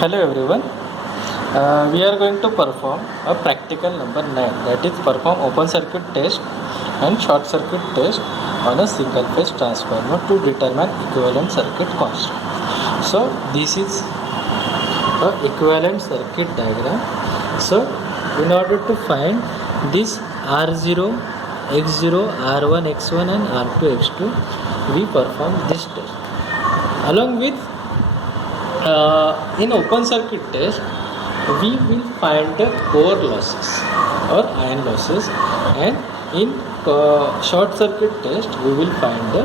Hello everyone. We are going to perform a practical number 9, that is perform open circuit test and short circuit test on a single phase transformer to determine equivalent circuit constant. So this is a equivalent circuit diagram. So in order to find this R0, X0, R1, X1 and R2, X2, we perform this test. Along with in open circuit test, we will find the core losses or iron losses, and in short circuit test we will find the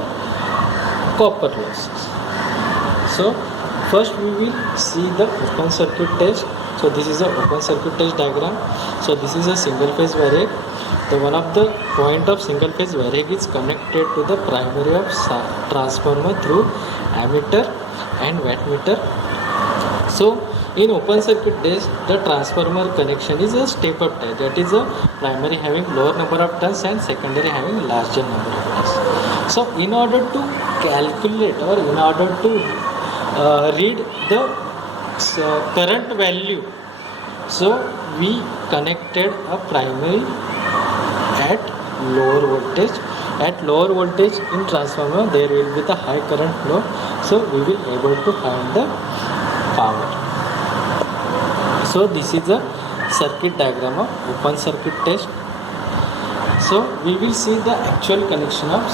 copper losses. So first we will see the open circuit test. So this is a open circuit test diagram. So this is a single phase variac. The one of the point of single phase variac is connected to the primary of transformer through ammeter and wattmeter. So in open circuit test, the transformer connection is a step up type, that is a primary having lower number of turns and secondary having larger number of turns. So in order to calculate or in order to read the current value, so we connected a primary at lower voltage. At lower voltage in transformer there will be the high current flow, so we will able to find the power. So this is a circuit diagram of open circuit test. So we will see the actual connection of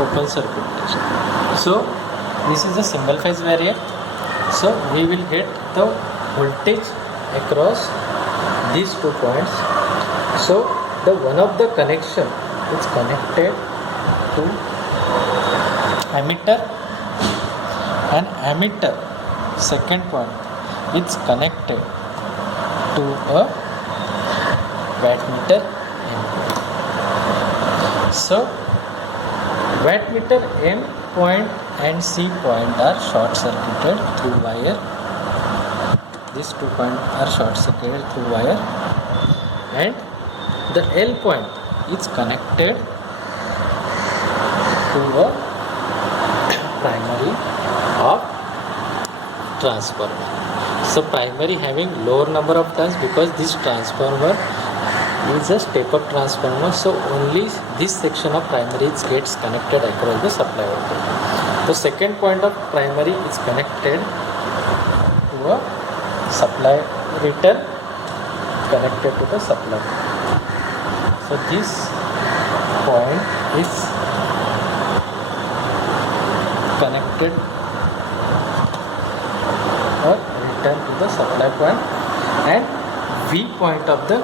open circuit test. So this is a single phase variac. So we will get the voltage across these 2 points. So the one of the connection is connected to ammeter, and ammeter second point is connected to a wattmeter M. So wattmeter M point and C point are short circuited through wire. These 2 points are short circuited through wire, and the L point is connected to a primary of transformer. So primary having lower number of turns because this transformer is a step up transformer, so only this section of primary gets connected across the supply voltage. The second point of primary is connected to a supply return connected to the supply. So this point is connected or return to the supply point, and V point of the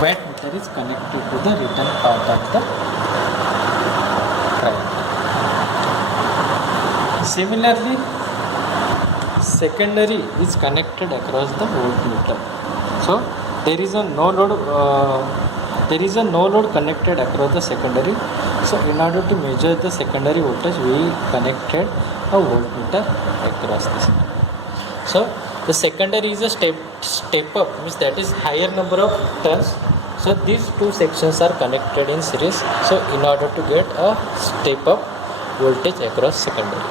wattmeter is connected to the return part of the current. Similarly, secondary is connected across the voltmeter. So there is a no load connected across the secondary. So in order to measure the secondary voltage, we connected a voltmeter across this. So the secondary is a step up, means that is higher number of turns. So these 2 sections are connected in series. So in order to get a step up voltage across secondary,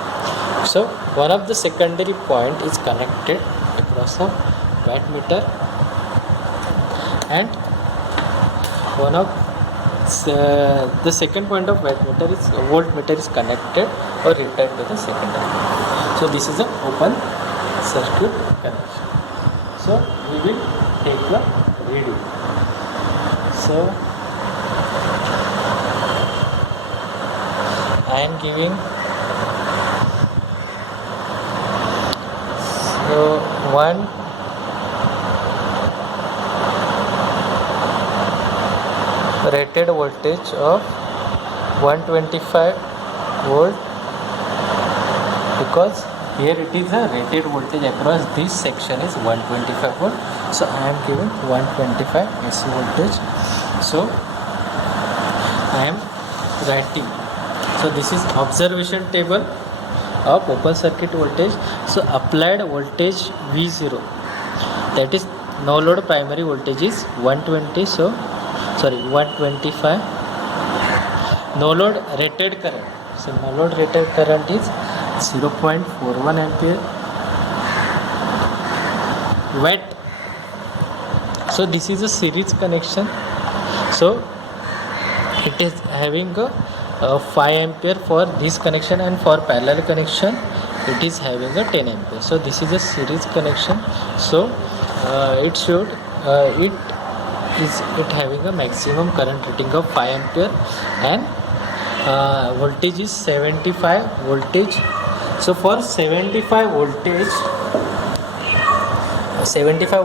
so one of the secondary point is connected across a wattmeter, and one of the second point of voltmeter is connected or returned to the secondary. So this is an open circuit connection. So we will take the reading. So I am giving 1 rated voltage of 125 volt, because here it is a rated voltage across this section is 125 volt. So I am giving 125 AC voltage. So I am writing. So this is observation table of open circuit voltage. So applied voltage V0, that is no load primary voltage is 120. So 125. No load rated current. So no load rated current is 0.41 ampere. watt. So this is a series connection. So it is having a 5 ampere for this connection, and for parallel connection it is having a 10 ampere. So this is a series connection. So it should it having a maximum current rating of 5 ampere, and voltage is 75 voltage. So for 75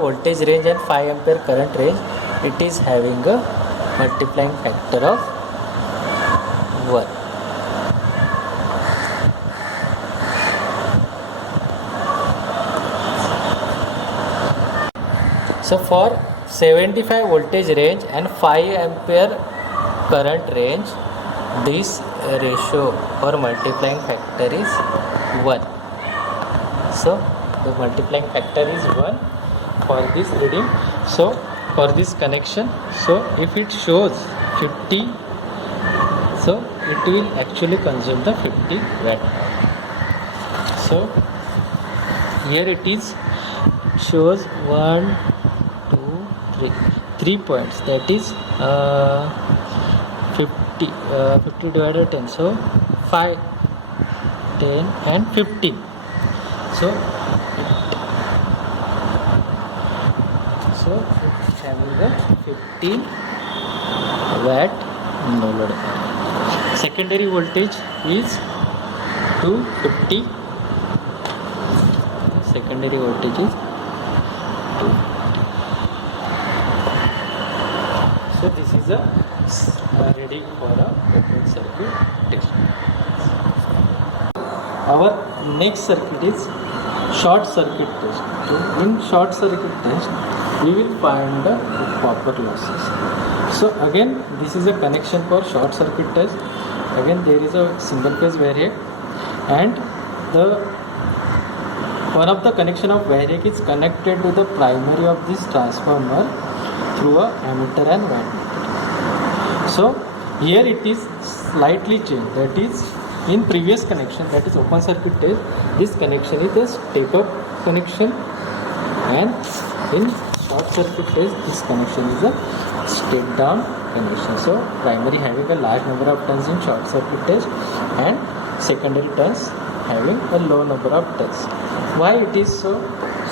voltage range and 5 ampere current range, it is having a multiplying factor of 1. So for 75 voltage range and 5 ampere current range, this ratio or multiplying factor is 1. So the multiplying factor is 1 for this reading. So for this connection, so if it shows 50, so it will actually consume the 50 watt. So here it is shows 1, 2, 3, 3 points, that is 50 divided 10, so 5, 10 and 15. So it's having the 15 watt no load. Secondary voltage is 250. Secondary voltage is 250. So this is a reading for a open circuit test. Our next circuit is short circuit test. So in short circuit test, we will find the copper losses. So again, this is a connection for short circuit test. Again, there is a single phase variac, and one of the connection of variac is connected to the primary of this transformer through a ammeter and wattmeter. So here it is slightly changed. That is, in previous connection, that is open circuit test, this connection is a step up connection, and in short circuit test, this connection is a step down connection. So primary having a large number of turns in short circuit test, and secondary turns having a low number of turns. Why it is so?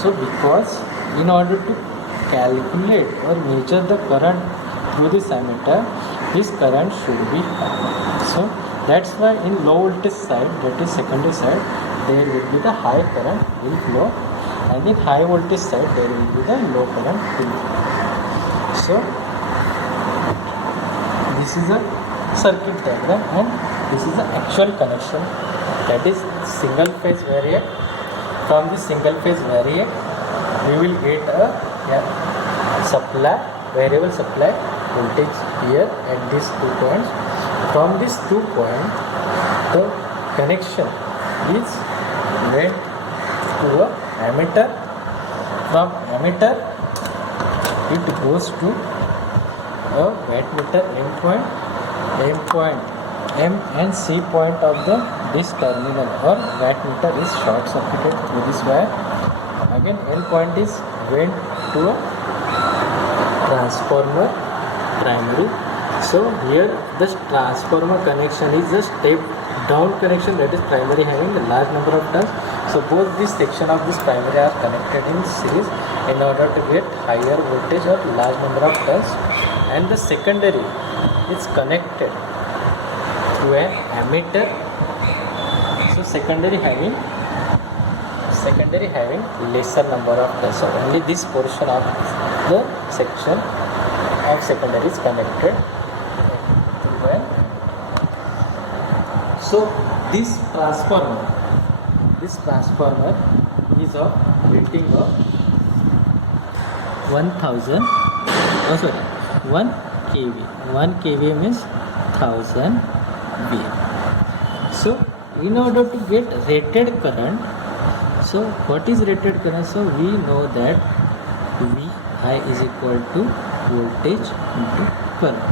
So because in order to calculate or measure the current through this ammeter, this current should be high. So that's why in low voltage side, that is secondary side, there will be the high current will flow, and in high voltage side there will be the low current will flow. So this is a circuit diagram, and this is the actual connection, that is single phase variac. From this single phase variac, we will get a variable supply voltage here at these 2 points. From these 2 points, the connection is went to a ammeter. From ammeter, it goes to a wattmeter M and C point of this terminal or wattmeter is short circuited through this wire. Again, N point is went to a transformer primary. So here the transformer connection is a step down connection, that is primary having a large number of turns. So both this section of this primary are connected in series in order to get higher voltage or large number of turns, and the secondary is connected through an ammeter. So secondary having lesser number of turns. So only this portion of the section of secondary is connected through an. So this transformer is of rating of 1000. 1 kV. 1 kV means 1000 VA. So in order to get rated current, so what is rated current? So we know that VI is equal to voltage into current,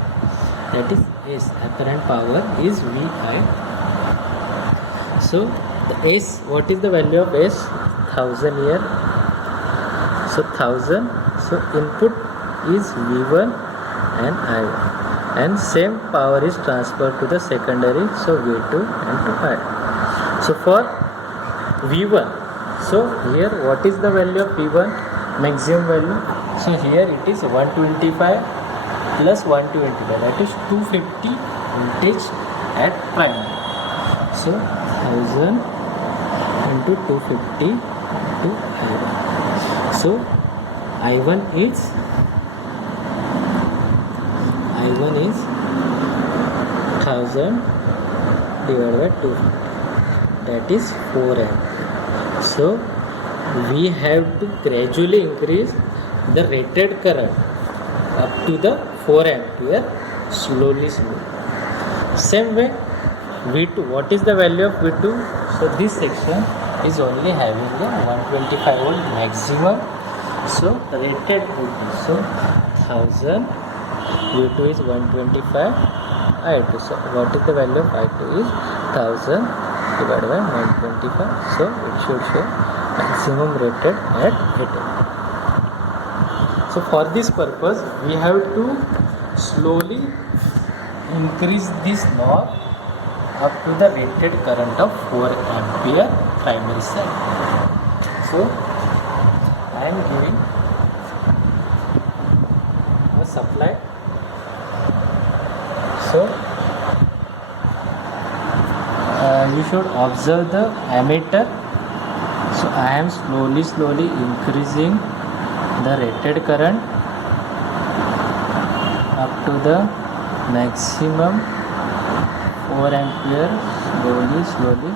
that is S, apparent power is VI. So the S, what is the value of S? 1000 here. So So 1000. So input is V1 and I1. And same power is transferred to the secondary, so V2 and to I. So for V1, so here what is the value of V1? Maximum value. So here it is 125 plus 125, that is 250 voltage at primary. So 1000 into 250 to I1. So I1 is 1000 divided by 2, that is 4 amp. So we have to gradually increase the rated current up to the 4 ampere slowly. Same way V2, what is the value of V2? So this section is only having the 125 volt maximum, so rated voltage. So 1000, V2 is 125, I2. So what is the value of I2 is 1000 divided by 125. So it should show maximum rated at 8. So for this purpose we have to slowly increase this knob up to the rated current of 4 ampere primary side. So I am giving a supply. So you should observe the ammeter. So I am slowly increasing the rated current up to the maximum 4 ampere slowly.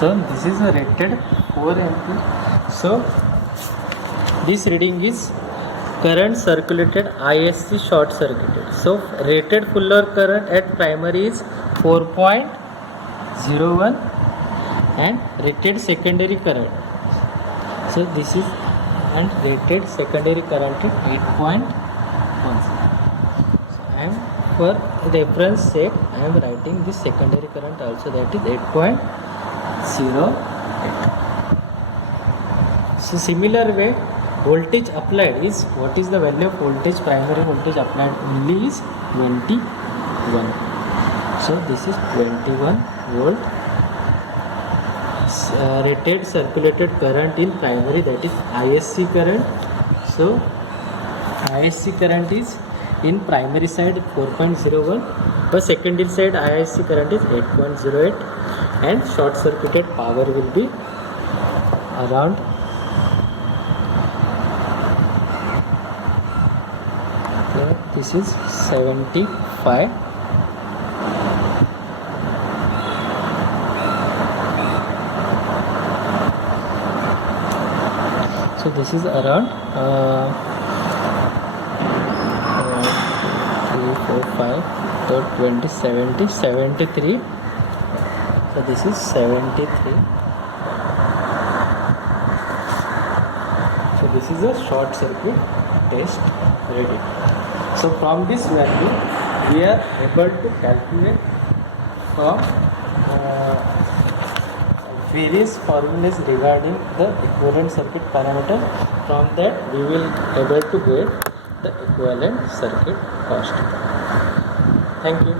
So this is a rated 4 ampere. So this reading is current circulated ISC short circuited. So rated full load current at primary is 4.01 and rated secondary current. So this is and rated secondary current at 8.10. So I am for reference sake I am writing this secondary current also, that is 8.08. So similar way voltage applied is, what is the value of voltage, primary voltage applied only is 21. So this is 21 volt. Rated circulated current in primary, that is ISC current. So ISC current is in primary side 4.01, but secondary side ISC current is 8.08, and short circuited power will be around this is 75. So this is around 3, 4, 5, so 20, 70, 73. So this is 73. So this is a short circuit test ready. So from this value we are able to calculate from various formulas regarding the equivalent circuit parameter. From that we will able to get the equivalent circuit cost. Thank you.